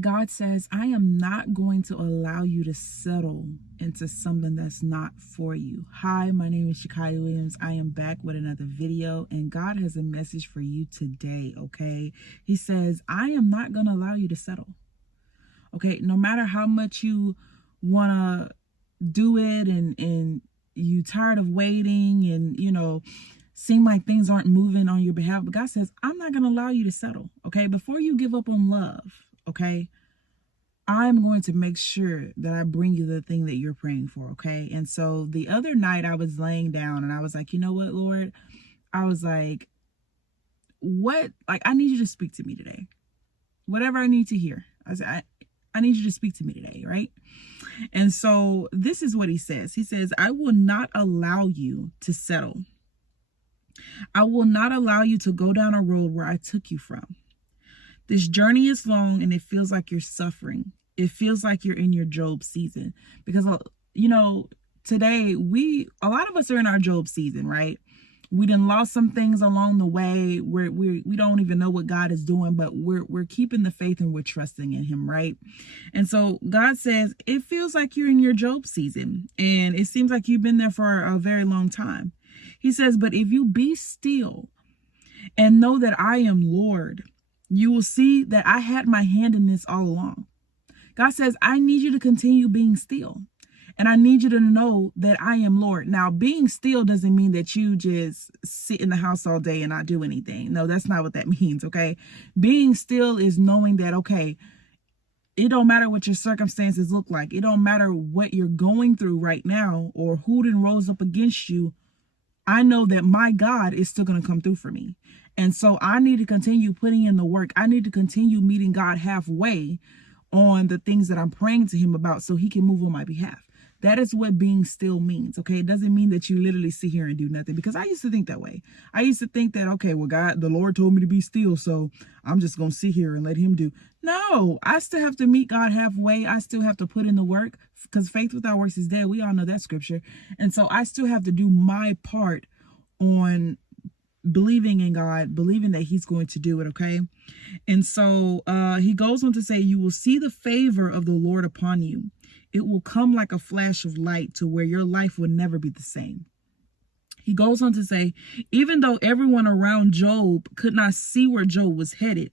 God says, I am not going to allow you to settle into something that's not for you. Hi, my name is Jachaya Williams. I am back with another video, and God has a message for you today, okay? He says, I am not going to allow you to settle, okay? No matter how much you want to do it and you tired of waiting and, seem like things aren't moving on your behalf, but God says, I'm not going to allow you to settle, okay? Before you give up on love, okay, I'm going to make sure that I bring you the thing that you're praying for, okay? And so the other night I was laying down and I was like, you know what, Lord? I was like, I need you to speak to me today. Whatever I need to hear. I said, I need you to speak to me today, right? And so this is what he says. He says, I will not allow you to settle. I will not allow you to go down a road where I took you from. This journey is long and it feels like you're suffering. It feels like you're in your Job season because, today a lot of us are in our Job season, right? We done lost some things along the way where we don't even know what God is doing, but we're keeping the faith and we're trusting in him, right? And so God says, it feels like you're in your Job season and it seems like you've been there for a very long time. He says, but if you be still and know that I am Lord, you will see that I had my hand in this all along. God says, I need you to continue being still. And I need you to know that I am Lord. Now, being still doesn't mean that you just sit in the house all day and not do anything. No, that's not what that means, okay? Being still is knowing that, okay, it don't matter what your circumstances look like. It don't matter what you're going through right now or who then rose up against you. I know that my God is still going to come through for me. And so I need to continue putting in the work. I need to continue meeting God halfway on the things that I'm praying to him about so he can move on my behalf. That is what being still means, okay? It doesn't mean that you literally sit here and do nothing, because I used to think that way. I used to think that, okay, well, God, the Lord told me to be still, so I'm just going to sit here and let him do. No, I still have to meet God halfway. I still have to put in the work because faith without works is dead. We all know that scripture. And so I still have to do my part on believing in God, believing that he's going to do it, okay? And so he goes on to say, you will see the favor of the Lord upon you. It will come like a flash of light to where your life will never be the same. He goes on to say, even though everyone around Job could not see where Job was headed,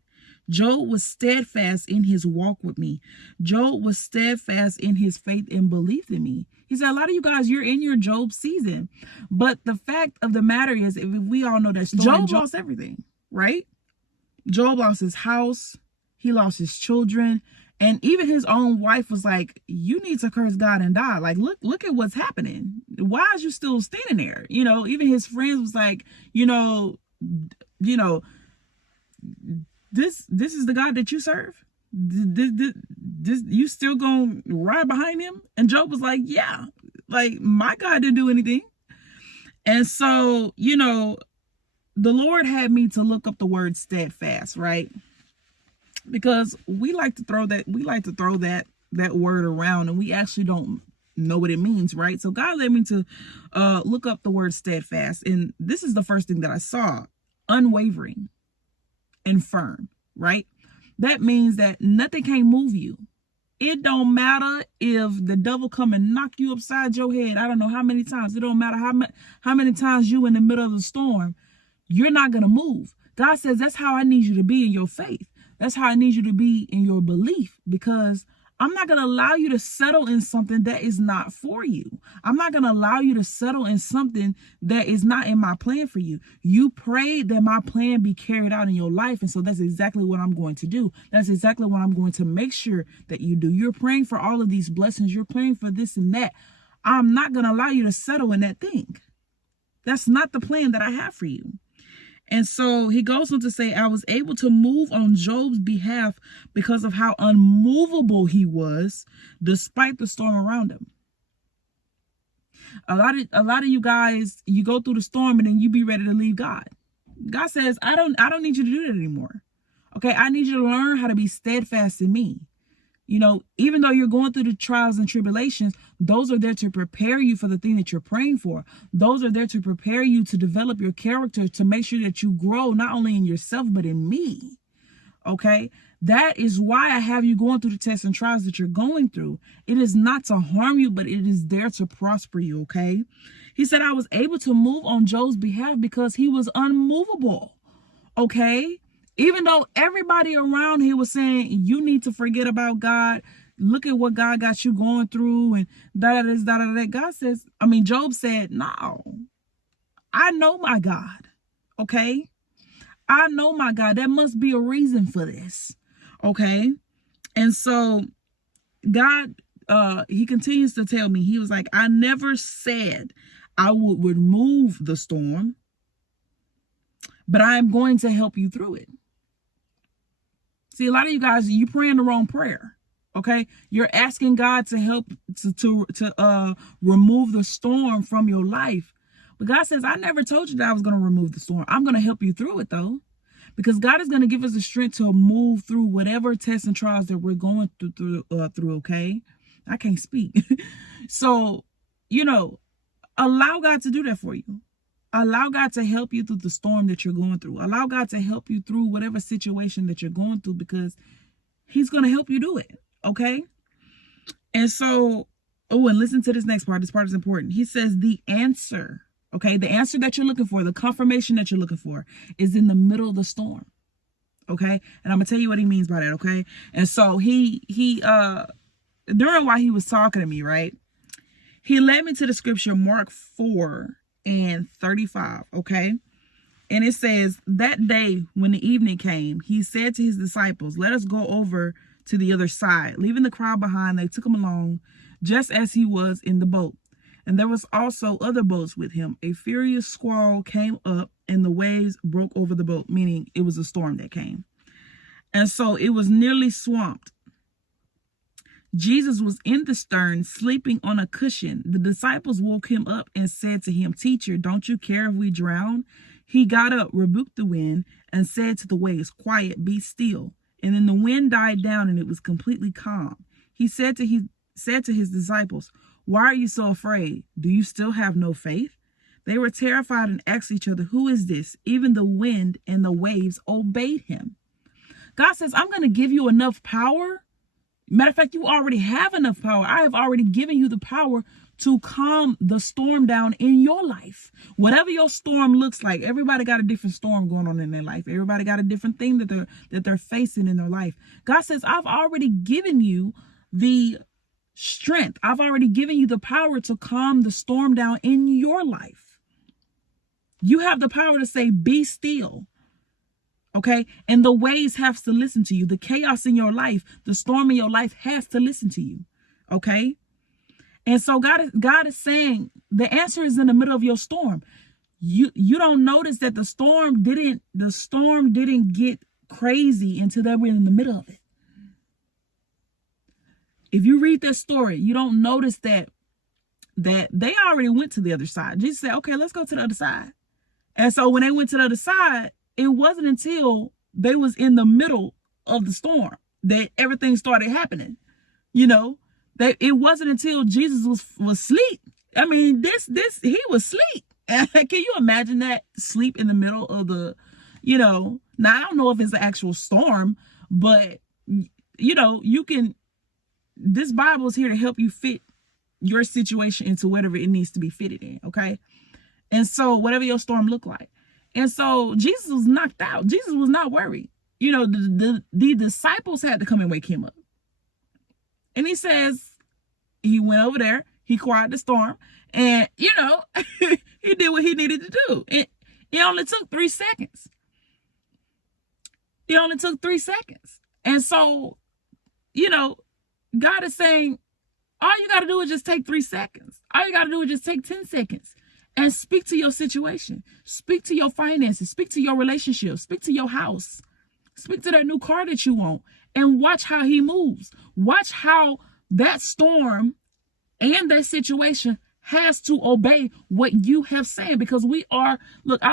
Job was steadfast in his walk with me. Job was steadfast in his faith and belief in me. He said, a lot of you guys, you're in your Job season. But the fact of the matter is, if we all know that story, Job lost everything, right? Job lost his house. He lost his children. And even his own wife was like, you need to curse God and die. Like, look at what's happening. Why is you still standing there? Even his friends was like, this is the God that you serve? This you still gonna ride behind him? And Job was like, yeah, like my God didn't do anything. And so, the Lord had me to look up the word steadfast, right? Because we like to throw that word around and we actually don't know what it means, right? So God led me to look up the word steadfast, and this is the first thing that I saw: unwavering and firm, right? That means that nothing can move you. It don't matter if the devil come and knock you upside your head. I don't know how many times. It don't matter how many times you in the middle of the storm. You're not gonna move. God says that's how I need you to be in your faith. That's how I need you to be in your belief, because I'm not going to allow you to settle in something that is not for you. I'm not going to allow you to settle in something that is not in my plan for you. You prayed that my plan be carried out in your life. And so that's exactly what I'm going to do. That's exactly what I'm going to make sure that you do. You're praying for all of these blessings. You're praying for this and that. I'm not going to allow you to settle in that thing. That's not the plan that I have for you. And so he goes on to say, I was able to move on Job's behalf because of how unmovable he was, despite the storm around him. A lot of you guys, you go through the storm and then you be ready to leave God. God says, I don't need you to do that anymore. Okay, I need you to learn how to be steadfast in me. Even though you're going through the trials and tribulations, those are there to prepare you for the thing that you're praying for. Those are there to prepare you to develop your character, to make sure that you grow not only in yourself, but in me. Okay, That is why I have you going through the tests and trials that you're going through. It is not to harm you, but it is there to prosper you, okay? He said, I was able to move on Job's behalf because he was unmovable, okay? Even though everybody around here was saying, you need to forget about God. Look at what God got you going through and da-da-da-da-da. God says, Job said, no, I know my God, okay? I know my God. There must be a reason for this, okay? And so God, he continues to tell me, he was like, I never said I would remove the storm, but I am going to help you through it. See, a lot of you guys, you praying the wrong prayer. Okay, you're asking God to help to remove the storm from your life. But God says, I never told you that I was going to remove the storm. I'm going to help you through it, though. Because God is going to give us the strength to move through whatever tests and trials that we're going through, okay? I can't speak. So, allow God to do that for you. Allow God to help you through the storm that you're going through. Allow God to help you through whatever situation that you're going through, because he's going to help you do it, okay? And so, and listen to this next part. This part is important. He says the answer, okay, the answer that you're looking for, the confirmation that you're looking for is in the middle of the storm, okay? And I'm going to tell you what he means by that, okay? And so he during while he was talking to me, right, he led me to the scripture Mark 4:35, okay? And it says, that day when the evening came, he said to his disciples, let us go over to the other side. Leaving the crowd behind, they took him along just as he was in the boat. And there was also other boats with him. A furious squall came up and the waves broke over the boat, meaning it was a storm that came. And so it was nearly swamped. Jesus was in the stern, sleeping on a cushion. The disciples woke him up and said to him, Teacher, don't you care if we drown? He got up, rebuked the wind, and said to the waves, Quiet, be still. And then the wind died down and it was completely calm. He said to his disciples, Why are you so afraid? Do you still have no faith? They were terrified and asked each other, Who is this? Even the wind and the waves obeyed him. God says, I'm going to give you enough power. Matter of fact, you already have enough power. I have already given you the power to calm the storm down in your life. Whatever your storm looks like, everybody got a different storm going on in their life. Everybody got a different thing that they're facing in their life. God says, I've already given you the strength. I've already given you the power to calm the storm down in your life. You have the power to say, be still. Okay. And the waves have to listen to you. The chaos in your life, the storm in your life has to listen to you. Okay. And so God is saying the answer is in the middle of your storm. You don't notice that the storm didn't get crazy until they were in the middle of it. If you read that story, you don't notice that they already went to the other side. Jesus said, okay, let's go to the other side. And so when they went to the other side, it wasn't until they was in the middle of the storm that everything started happening. It wasn't until Jesus was asleep. He was asleep. Can you imagine that? Sleep in the middle of the, now I don't know if it's an actual storm, but this Bible is here to help you fit your situation into whatever it needs to be fitted in. Okay. And so whatever your storm looked like. And so Jesus was knocked out. Jesus was not worried. The disciples had to come and wake him up. And he says, he went over there, he quieted the storm, and, he did what he needed to do. It only took 3 seconds. It only took 3 seconds. And so, God is saying, all you got to do is just take 3 seconds. All you got to do is just take 10 seconds. And speak to your situation. Speak to your finances. Speak to your relationship. Speak to your house. Speak to that new car that you want. And watch how he moves. Watch how that storm and that situation has to obey what you have said. Because I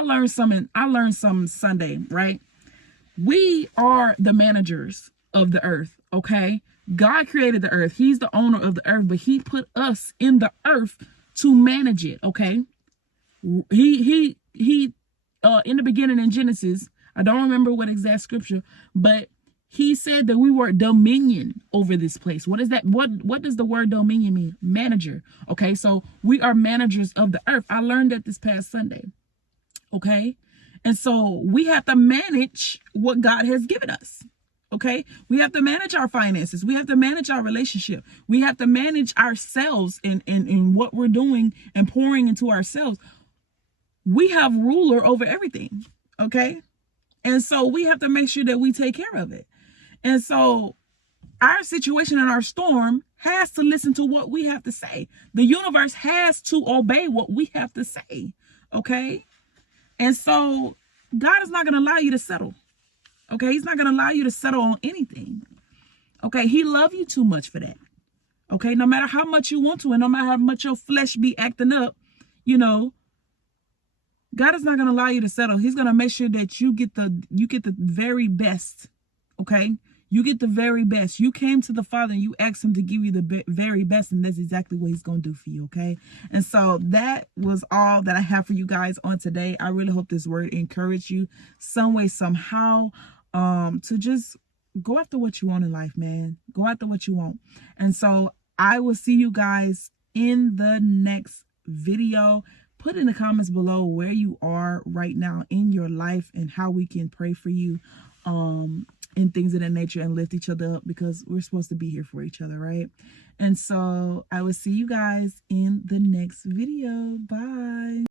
learned something Sunday, right? We are the managers of the earth, okay? God created the earth. He's the owner of the earth, but he put us in the earth to manage it, okay? He in the beginning in Genesis, I don't remember what exact scripture, but He said that we were dominion over this place. What is that? What does the word dominion mean? Manager. Okay, so we are managers of the earth. I learned that this past Sunday. Okay, and so we have to manage what God has given us. Okay, we have to manage our finances. We have to manage our relationship. We have to manage ourselves in what we're doing and pouring into ourselves. We have ruler over everything. Okay, and so we have to make sure that we take care of it. And so our situation and our storm has to listen to what we have to say. The universe has to obey what we have to say. Okay, and so God is not going to allow you to settle. Okay, he's not going to allow you to settle on anything. Okay, he loves you too much for that. Okay, no matter how much you want to, and no matter how much your flesh be acting up, you know, God is not going to allow you to settle. He's going to make sure that you get the very best. Okay, you get the very best. You came to the Father and you asked him to give you the very best, and that's exactly what he's going to do for you. Okay, and so that was all that I have for you guys on today. I really hope this word encouraged you some way, somehow, to just go after what you want in life, man. Go after what you want. And so I will see you guys in the next video. Put in the comments below where you are right now in your life and how we can pray for you, and things of that nature, and lift each other up, because we're supposed to be here for each other, right? And so I will see you guys in the next video. Bye.